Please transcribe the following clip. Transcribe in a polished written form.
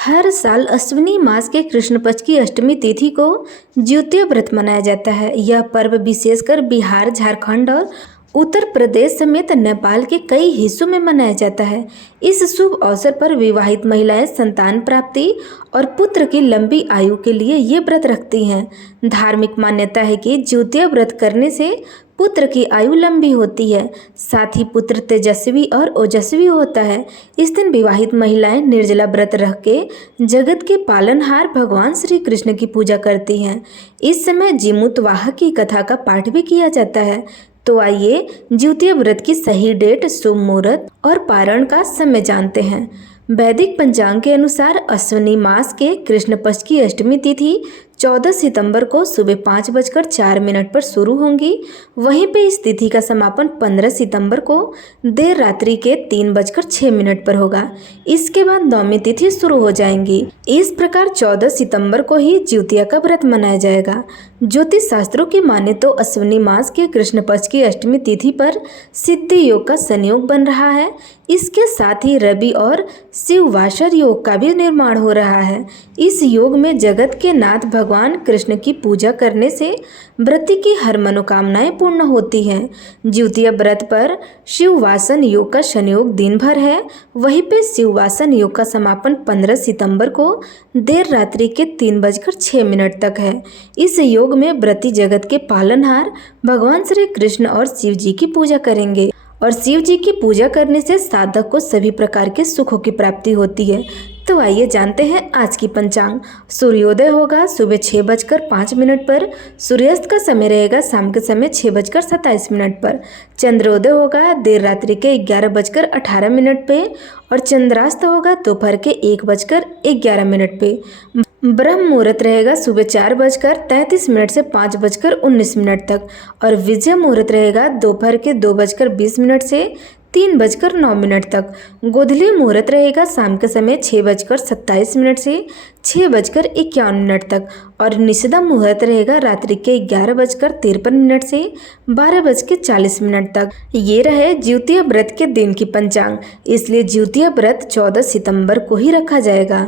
हर साल अश्विनी मास के कृष्ण पक्ष की अष्टमी तिथि को ज्योतिया व्रत मनाया जाता है। यह पर्व विशेषकर बिहार, झारखंड और उत्तर प्रदेश समेत नेपाल के कई हिस्सों में मनाया जाता है। इस शुभ अवसर पर विवाहित महिलाएं संतान प्राप्ति और पुत्र की लंबी आयु के लिए ये व्रत रखती हैं। धार्मिक मान्यता है कि ज्योतिया व्रत करने से पुत्र की आयु लंबी होती है, साथ ही पुत्र तेजस्वी और ओजस्वी होता है। इस दिन विवाहित महिलाएं निर्जला व्रत रख के जगत के पालनहार भगवान श्री कृष्ण की पूजा करती हैं। इस समय जीमूतवाहक की कथा का पाठ भी किया जाता है। तो आइए ज्योतिया व्रत की सही डेट, शुभ मुहूर्त और पारण का समय जानते हैं। वैदिक पंचांग के अनुसार अश्विनी मास के कृष्ण पक्ष की अष्टमी तिथि 14 सितंबर को सुबह 5:04 पर शुरू होंगी। वहीं पे इस तिथि का समापन 15 सितंबर को देर रात्रि के 3:06 पर होगा। इसके बाद नौमी तिथि शुरू हो जाएंगी। इस प्रकार 14 सितंबर को ही ज्योतिया का व्रत मनाया जाएगा। ज्योतिष शास्त्रों की माने तो अश्विनी मास के कृष्ण पक्ष की अष्टमी तिथि पर सिद्धि योग का संयोग बन रहा है। इसके साथ ही रवि और शिववासर योग का भी निर्माण हो रहा है। इस योग में जगत के नाथ भगवान कृष्ण की पूजा करने से व्रती की हर मनोकामनाएं पूर्ण होती हैं। ज्योतिया व्रत पर शिववासन योग का संयोग दिन भर है। वहीं पे शिववासन योग का समापन 15 सितंबर को देर रात्रि के 3:06 तक है। इस योग में व्रती जगत के पालनहार भगवान श्री कृष्ण और शिव जी की पूजा करेंगे और शिव जी की पूजा करने से साधक को सभी प्रकार के सुखों की प्राप्ति होती है। तो आइए जानते हैं आज की पंचांग। सूर्योदय होगा सुबह 6:05 पर। सूर्यास्त का समय रहेगा शाम के समय 6:27 पर। चंद्रोदय होगा देर रात्रि के 11:18 पे और चंद्रास्त होगा दोपहर के 1:11 पे। ब्रह्म मुहूर्त रहेगा सुबह 4:33 से 5:19 तक और विजय मुहूर्त रहेगा दोपहर के 2:20 से 3:09 तक। गोधूली मुहूर्त रहेगा शाम के समय 6:27 से 6:51 तक और निषदा मुहूर्त रहेगा रात्रि के 11:53 से 12:40 तक। ये रहे ज्योतिया व्रत के दिन की पंचांग। इसलिए ज्योतिया व्रत 14 सितंबर को ही रखा जाएगा।